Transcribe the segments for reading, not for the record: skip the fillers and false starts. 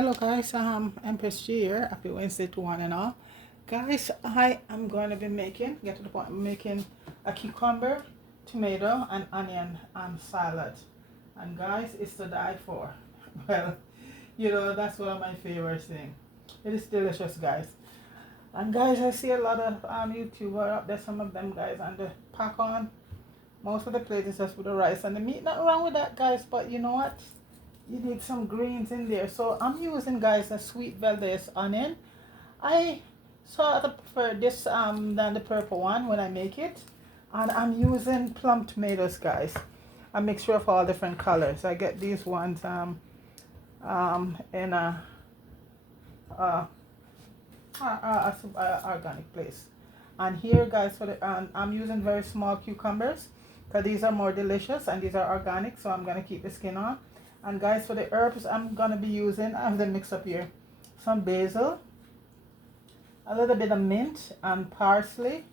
Hello guys, Empress G here. Happy Wednesday to one and all. Guys, I am going to be get to the point, making a cucumber, tomato, and onion salad. And guys, it's to die for. Well, that's one of my favorite things. It is delicious, guys. And guys, I see a lot of YouTubers up there, some of them guys, and they pack on most of the plates just with the rice and the meat. Nothing wrong with that, guys, but you know what? You need some greens in there. So I'm using, guys, a sweet Valdez onion. I sort of prefer this than the purple one when I make it. And I'm using plum tomatoes, guys. A mixture of all different colors. I get these ones in a organic place. And here, guys, for the I'm using very small cucumbers because these are more delicious and these are organic. So I'm gonna keep the skin on. And guys, for the herbs I'm gonna be using, I have them mixed up here, some basil, a little bit of mint and parsley,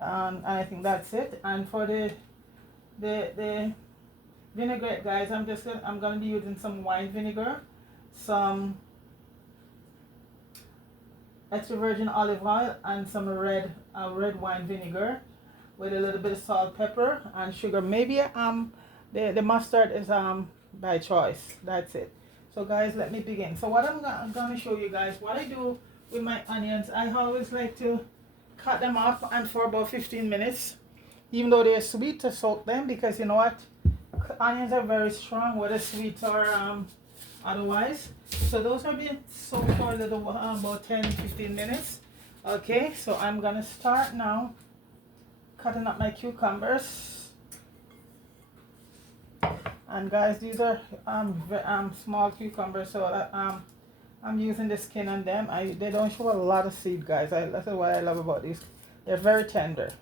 and I think that's it. And for the vinaigrette, guys, I'm gonna be using some wine vinegar, some extra virgin olive oil, and some red wine vinegar with a little bit of salt, pepper, and sugar. Maybe the mustard is by choice. That's it. So guys, let me begin. So what I'm gonna show you guys, what I do with my onions, I always like to cut them off and for about 15 minutes, even though they're sweet, to soak them, because you know what, onions are very strong, whether sweet or otherwise. So those are being soaked for a little about 10-15 minutes. Okay, so I'm gonna start now cutting up my cucumbers. And guys, these are small cucumbers, so I'm using the skin on them. They don't show a lot of seed, guys. That's what I love about these. They're very tender.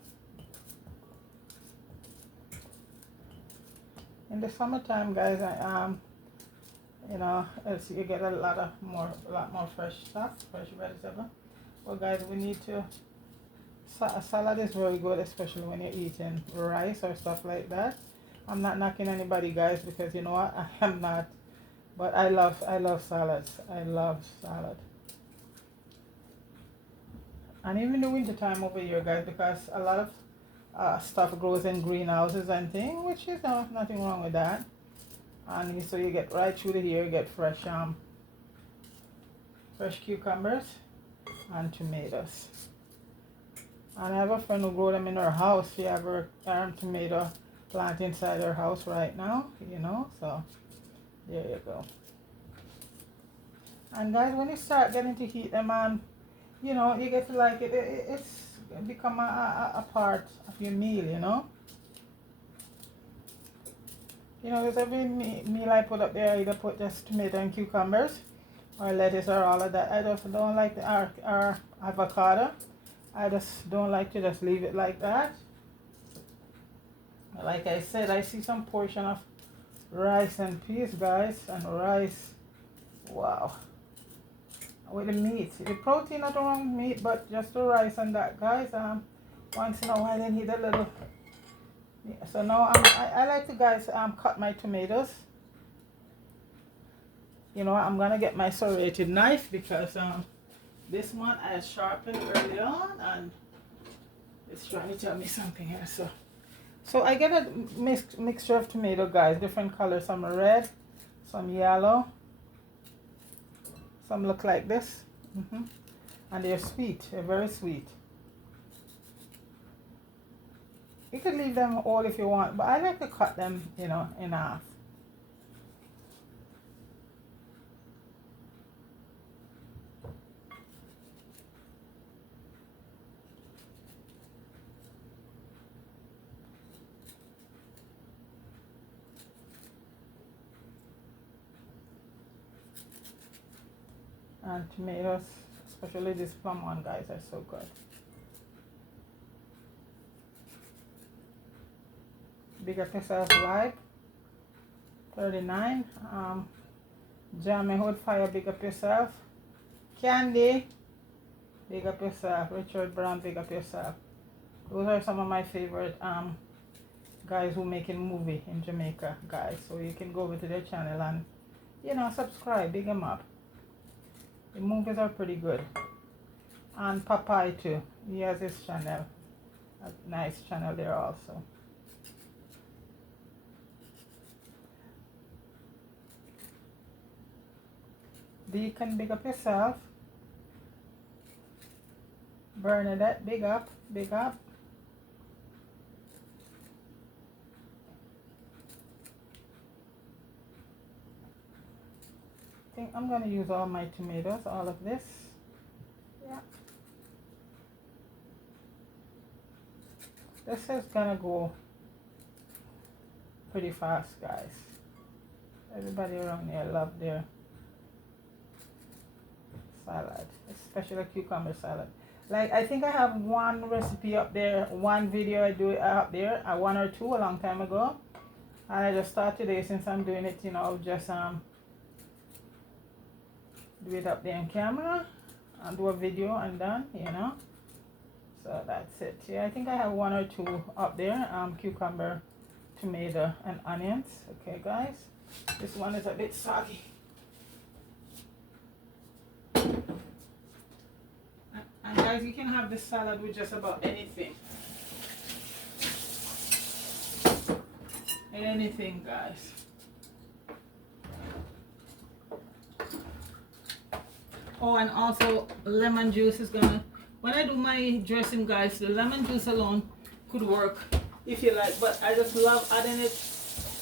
In the summertime, guys, you get a lot more fresh stuff, fresh vegetable. Well, guys, we need to. A salad is very good, especially when you're eating rice or stuff like that. I'm not knocking anybody, guys, because you know what, I am not, but I love salads. I love salad. And even the winter time over here, guys, because a lot of stuff grows in greenhouses and things, which is nothing wrong with that. And so you get right through the year, you get fresh cucumbers and tomatoes. And I have a friend who grew them in her house. She have her tomato plant inside her house right now, so there you go. And guys, when you start getting to heat them on, you get to like it. It's become a part of your meal, there's every meal I put up there, I either put just tomato and cucumbers or lettuce or all of that. I just don't like our avocado. I just don't like to just leave it like that. Like I said, I see some portion of rice and peas, guys, and rice. Wow. With the meat, the protein not wrong with meat, but just the rice and that, guys. Once in a while I need a little. Yeah, so now I like to, guys, cut my tomatoes. I'm gonna get my serrated knife because this one I sharpened early on and it's trying to tell me something here. So I get a mixture of tomato, guys, different colors, some red, some yellow, some look like this, and they're sweet, they're very sweet. You could leave them all if you want, but I like to cut them, in half. And tomatoes, especially this plum one, guys, are so good. Bigger piece of live, 39. Jammy Hood Fire, bigger piece of Candy, bigger piece of Richard Brown, bigger piece of. Those are some of my favorite guys who making movie in Jamaica, guys. So you can go over to their channel and you know, subscribe, big him up. The movies are pretty good. And Popeye too. He has his channel. A nice channel there also. Deacon, big up yourself. Bernadette, big up, big up. I think I'm gonna use all my tomatoes, all of this. Yeah. This is gonna go pretty fast, guys. Everybody around here love their salad, especially cucumber salad. Like, I think I have one recipe up there, one video I do it up there, one or two a long time ago. And I just started today since I'm doing it, you know, just do it up there in camera and do a video and done, you know. So that's it. Yeah, I think I have one or two up there, cucumber, tomato, and onions. Okay, guys. This one is a bit soggy. And guys, you can have this salad with just about anything. Anything, guys. Oh, and also lemon juice is gonna, when I do my dressing, guys, the lemon juice alone could work if you like, but I just love adding it,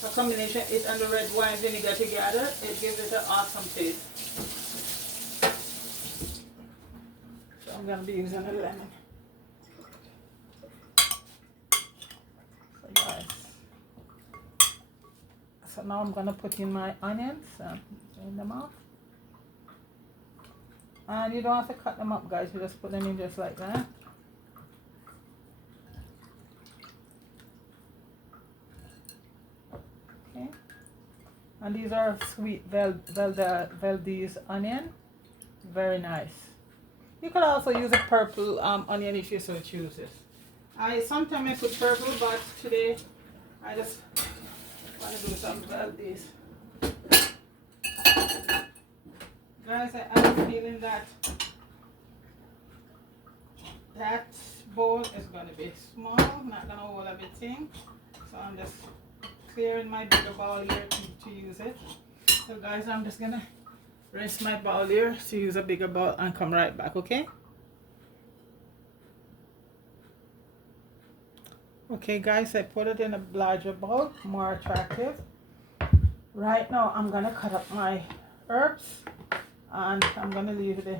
a combination, it and the red wine vinegar together. It gives it an awesome taste. So I'm gonna be using a lemon. So guys, so now I'm gonna put in my onions, drain them off. And you don't have to cut them up, guys. You just put them in just like that. Okay. And these are sweet Valdez onion. Very nice. You could also use a purple onion if you so chooses. Sometimes I put purple, but today I just want to do some Valdez. Guys, I have a feeling that that bowl is going to be small, not going to hold everything. So I'm just clearing my bigger bowl here to use it. So guys, I'm just going to rinse my bowl here to use a bigger bowl and come right back, okay? Okay guys, I put it in a larger bowl, more attractive. Right now I'm going to cut up my herbs. And I'm going to leave the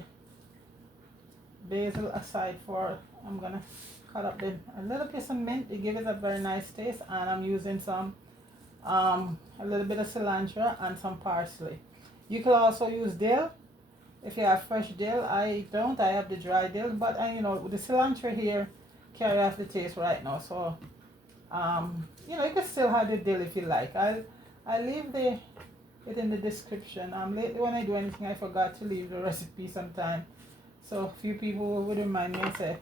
basil aside for, I'm going to cut up a little piece of mint to give it a very nice taste. And I'm using some, a little bit of cilantro and some parsley. You can also use dill if you have fresh dill. I don't, I have the dry dill. But, you know, the cilantro here carry off the taste right now. So, you know, you can still have the dill if you like. I'll leave it in the description. Lately when I do anything I forgot to leave the recipe sometime, so a few people would remind me and say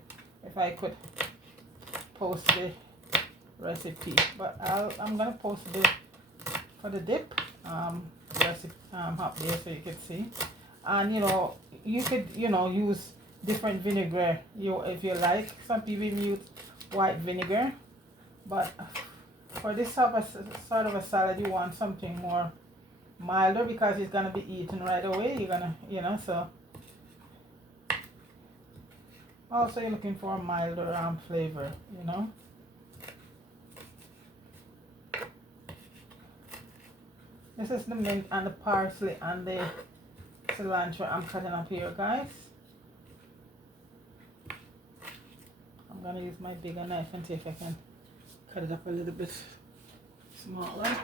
if I could post the recipe, but I'm gonna post it for the dip recipe up there so you can see. And you know, you could, you know, use different vinegar if you like. Some people use white vinegar, but for this sort of a salad you want something more milder because it's gonna be eaten right away. You're gonna, you know, so also you're looking for a milder flavor, you know. This is the mint and the parsley and the cilantro I'm cutting up here, guys. I'm gonna use my bigger knife and see if I can cut it up a little bit smaller.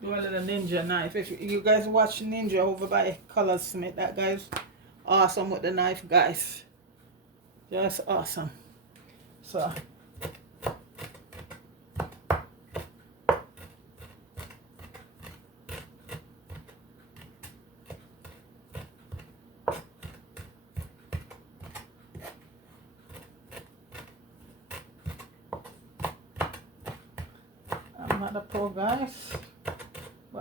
Do a little ninja knife. If you guys watch Ninja over by Color Smith, that guy's awesome with the knife, guys. Just awesome. So I'm not a pro, guys.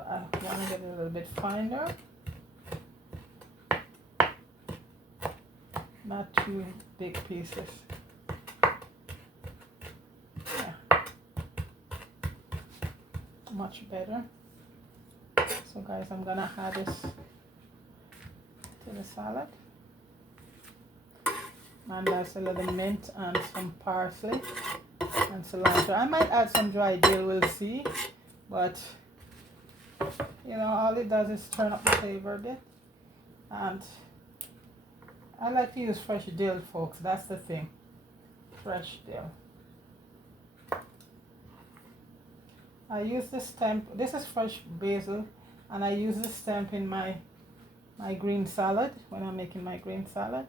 I want to get it a little bit finer. Not too big pieces. Yeah. Much better. So guys, I'm gonna add this to the salad. And that's a little mint and some parsley and cilantro. I might add some dry dill, we'll see. But you know, all it does is turn up the flavor a bit. And I like to use fresh dill, folks. That's the thing. Fresh dill. I use the stem. This is fresh basil, and I use the stem in my green salad when I'm making my green salad.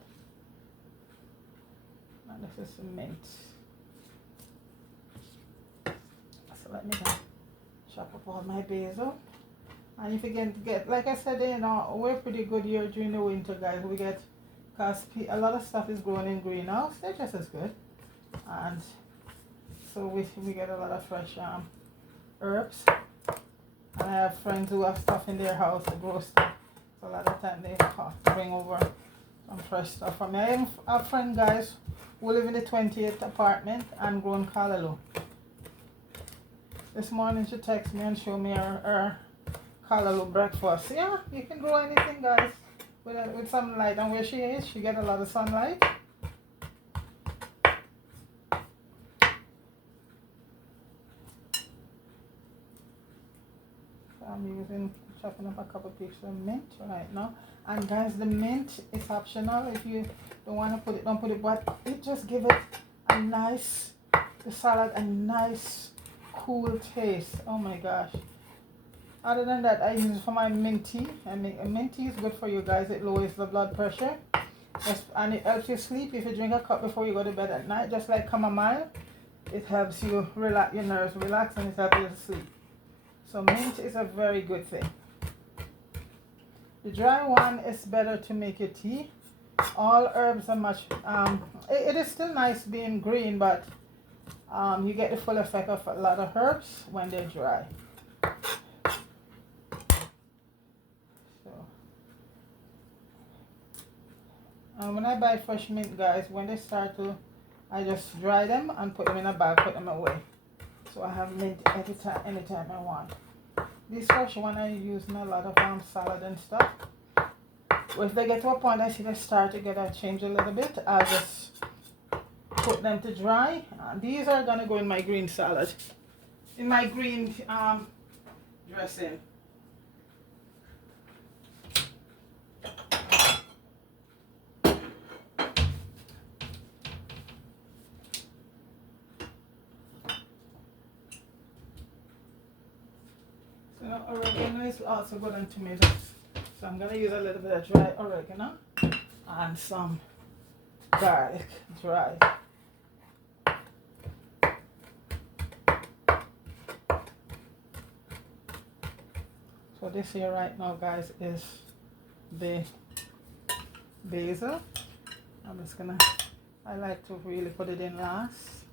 And this is the mint. So let me chop up all my basil. And if you can get, like I said, you know, we're pretty good here during the winter, guys. We get, because a lot of stuff is grown in greenhouse. They're just as good. And so we get a lot of fresh herbs. And I have friends who have stuff in their house to grow stuff. So a lot of time they bring over some fresh stuff for me. I have a friend, guys, who live in the 28th apartment and grown callaloo. This morning she texted me and showed me her callaloo breakfast. Yeah, you can grow anything, guys, with some light. And where she is, she get a lot of sunlight. So I'm chopping up a couple pieces of mint right now. And guys, the mint is optional. If you don't want to put it, don't put it. But it just give it a nice, the salad, a nice, cool taste. Oh my gosh. Other than that, I use it for my mint tea. I mean, mint tea is good for you guys. It lowers the blood pressure. And it helps you sleep. If you drink a cup before you go to bed at night, just like chamomile, it helps you relax, your nerves relax, and it helps you to sleep. So mint is a very good thing. The dry one is better to make your tea. All herbs are much, it is still nice being green, but you get the full effect of a lot of herbs when they're dry. When I buy fresh mint, guys, when they start to, I just dry them and put them in a bag, put them away. So I have mint anytime I want. This fresh one I use in a lot of salad and stuff. Well, if they get to a point I see they start to get a change a little bit, I'll just put them to dry. These are gonna go in my green salad, in my green dressing. Oregano is also good on tomatoes, so I'm going to use a little bit of dry oregano and some garlic dry. So this here right now, guys, is the basil. I'm just gonna, I like to really put it in last.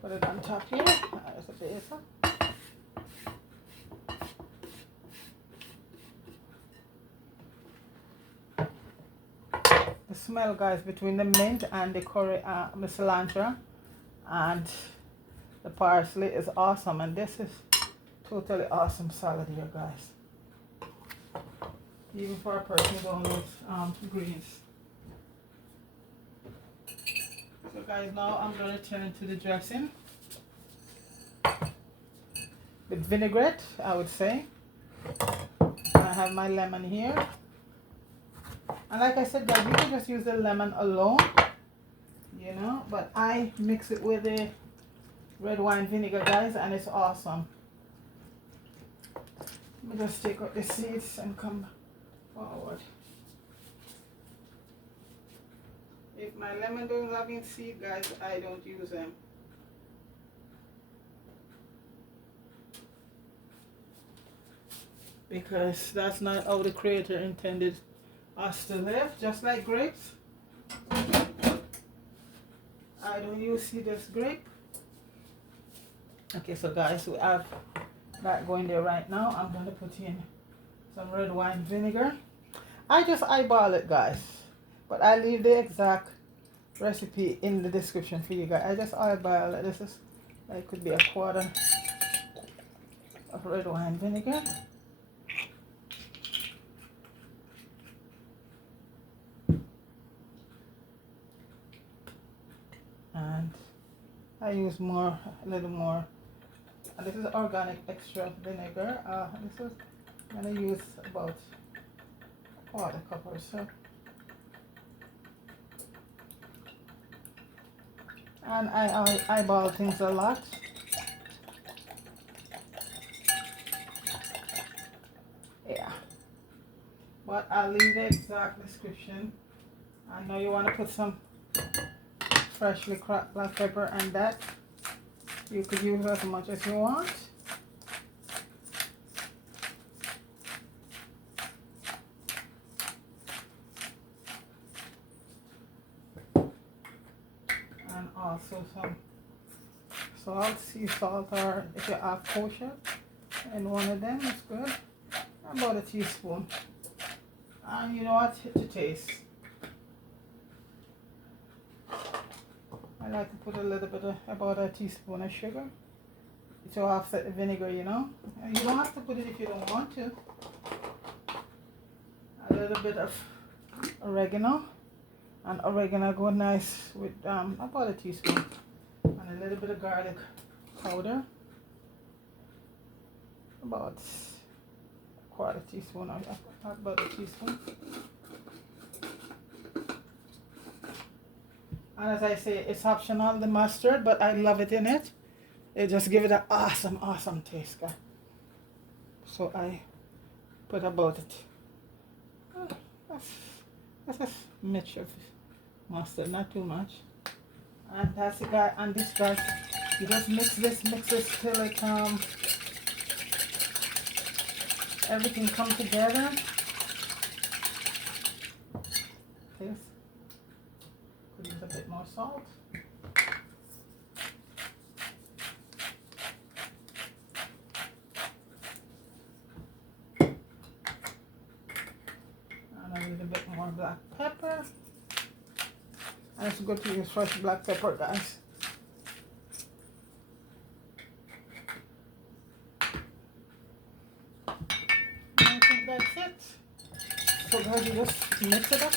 Put it on top here. There's the basil. The smell, guys, between the mint and the curry, the cilantro and the parsley is awesome, and this is totally awesome salad here, guys. Even for a person who don't love greens. So guys, now I'm going to turn to the dressing with vinaigrette, I would say. I have my lemon here. And like I said, guys, you can just use the lemon alone, you know, but I mix it with the red wine vinegar, guys, and it's awesome. Let me just take out the seeds and come forward. If my lemon don't have any seed, guys, I don't use them. Because that's not how the Creator intended us to live, just like grapes. I don't use seedless grape. Okay, so guys, we have that going there right now. I'm going to put in some red wine vinegar. I just eyeball it, guys, but I leave the exact recipe in the description for you guys. I just eyeball it. This is, it could be a quarter of red wine vinegar. And I use more, a little more. And this is organic extra vinegar. This is, I'm going to use about a quarter cup or so. And I eyeball things a lot. Yeah. But I'll leave the exact description. I know you want to put some freshly cracked black pepper and that. You could use as much as you want. And also some salt, sea salt, or if you have kosher, and one of them is good. About a teaspoon. And you know what? To taste. I like to put a little bit of, about a teaspoon of sugar to offset the vinegar, you know. And you don't have to put it if you don't want to. A little bit of oregano, and oregano go nice with about a teaspoon, and a little bit of garlic powder, about a quarter teaspoon, or about a teaspoon. And as I say, it's optional, the mustard, but I love it in it. It just give it an awesome, awesome taste, guys. So I put about it. That's a smidge of mustard, not too much. And that's the guy. And this guy, you just mix this till it everything comes together. This. Use a bit more salt. And a little bit more black pepper. And it's good to use fresh black pepper, guys. And I think that's it. So guys, you just mix it up.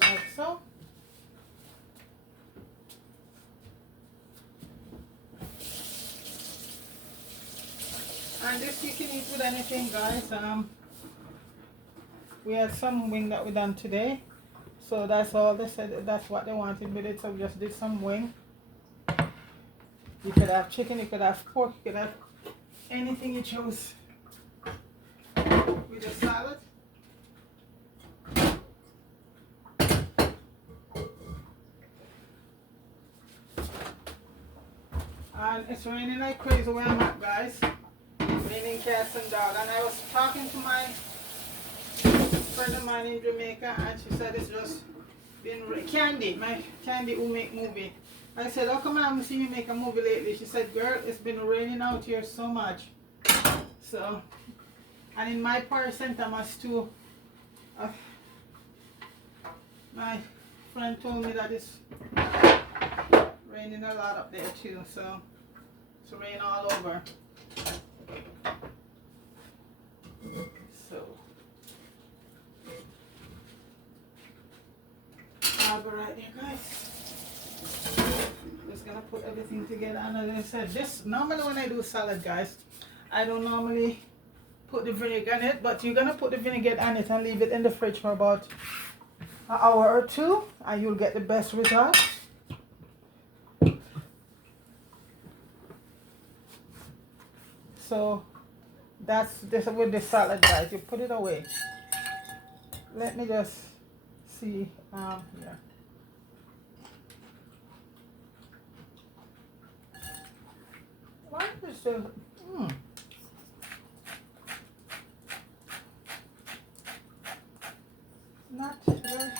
Like so. And this you can eat with anything, guys. We had some wing that we done today, so that's all they said. That's what they wanted with it. So we just did some wing. You could have chicken, you could have pork, you could have anything you choose with the salad. And it's raining like crazy where I'm at, guys. Raining cats and dog. And I was talking to my friend of mine in Jamaica, and she said it's just been Candy, my Candy who make movie. I said, how come I haven't seen you make a movie lately? She said, girl, it's been raining out here so much. So, and in my part St. Thomas too, my friend told me that it's raining a lot up there too, so it's rain all over. So I'll be right there, guys. Just gonna put everything together. And as I said, this normally when I do salad, guys, I don't normally put the vinegar in it, but you're gonna put the vinegar on it and leave it in the fridge for about an hour or two, and you'll get the best result. So that's this with the salad, guys. You put it away. Let me just see here. Why is this? Not very.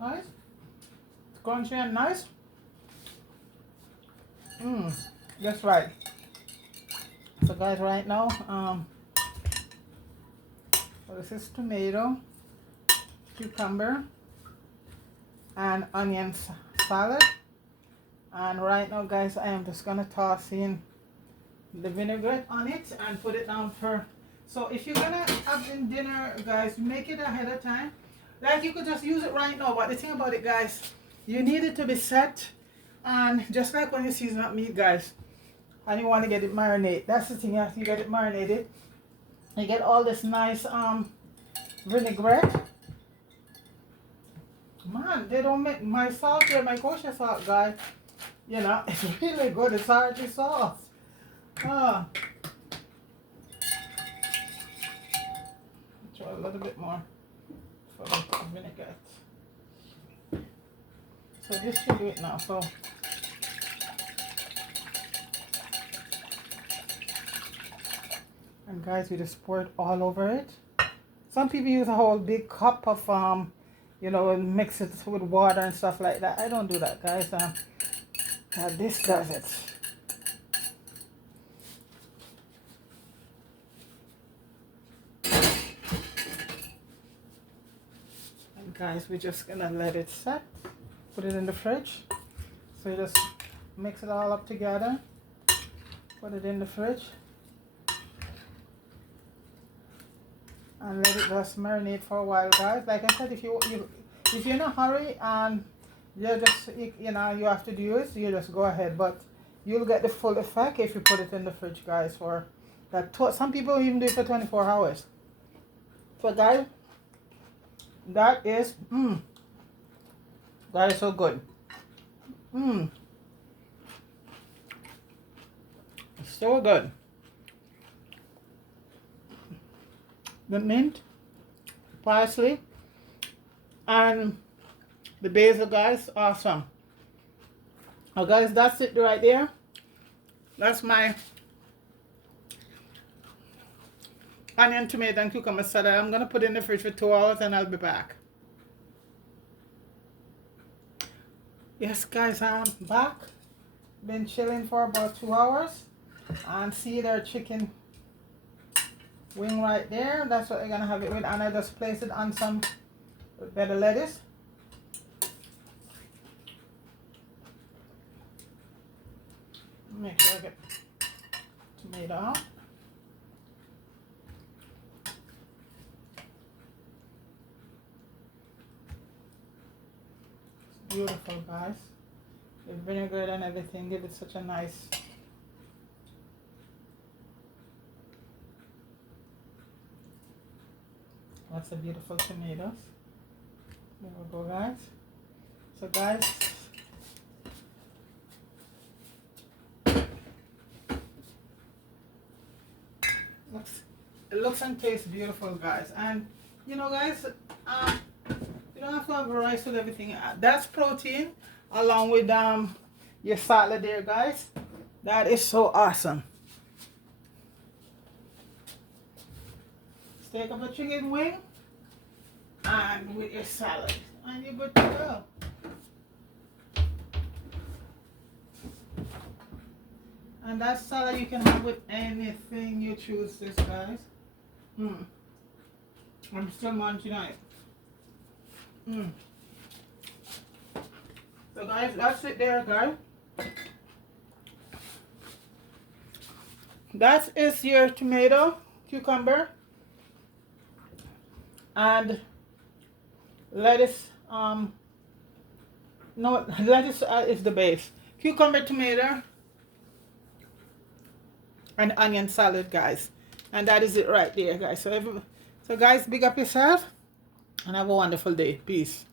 Guys, it's crunchy and nice. That's right. So guys, right now, so this is tomato, cucumber, and onion salad. And right now, guys, I am just gonna toss in the vinaigrette on it and put it down for. So if you're gonna have in dinner, guys, make it ahead of time. Like you could just use it right now, but the thing about it, guys, you need it to be set. And just like when you season up meat, guys, and you want to get it marinated, that's the thing. You get it marinated. You get all this nice vinaigrette. Man, they don't make my salt here, my kosher salt, guys. You know, it's really good. It's hardly sauce. Throw a little bit more for the vinaigrette. So this should do it now. So and guys, we just pour it all over it. Some people use a whole big cup of you know, and mix it with water and stuff like that. I don't do that, guys. This does it. And guys, we're just gonna let it set. Put it in the fridge. So you just mix it all up together. Put it in the fridge. And let it just marinate for a while, guys. Like I said, if you're in a hurry and you just, you know, you have to do it, you just go ahead. But you'll get the full effect if you put it in the fridge, guys. For that, some people even do it for 24 hours. So, guys, that is that is so good. So good. The mint, parsley, and the basil, guys, awesome. Now, guys, that's it right there. That's my onion, tomato, and cucumber salad. I'm gonna put it in the fridge for 2 hours, and I'll be back. Yes, guys, I'm back. Been chilling for about 2 hours, and see their chicken wing right there. That's what I'm gonna have it with, and I just place it on some better lettuce. Make sure I get tomato out. It's beautiful, guys. The vinegar and everything give it such a nice. That's a beautiful tomatoes. There we go, guys. So, guys, it looks and tastes beautiful, guys. And you know, guys, you don't have to have rice with everything. That's protein along with your salad there, guys. That is so awesome. Take up a chicken wing and with your salad, and you're good to go. And that salad you can have with anything you choose, this, guys. I'm still munching on it. So, guys, that's it there, guys. That is your tomato, cucumber, and lettuce. No, lettuce is the base. Cucumber, tomato, and onion salad, guys. And that is it right there, guys. So guys, big up yourself and have a wonderful day. Peace.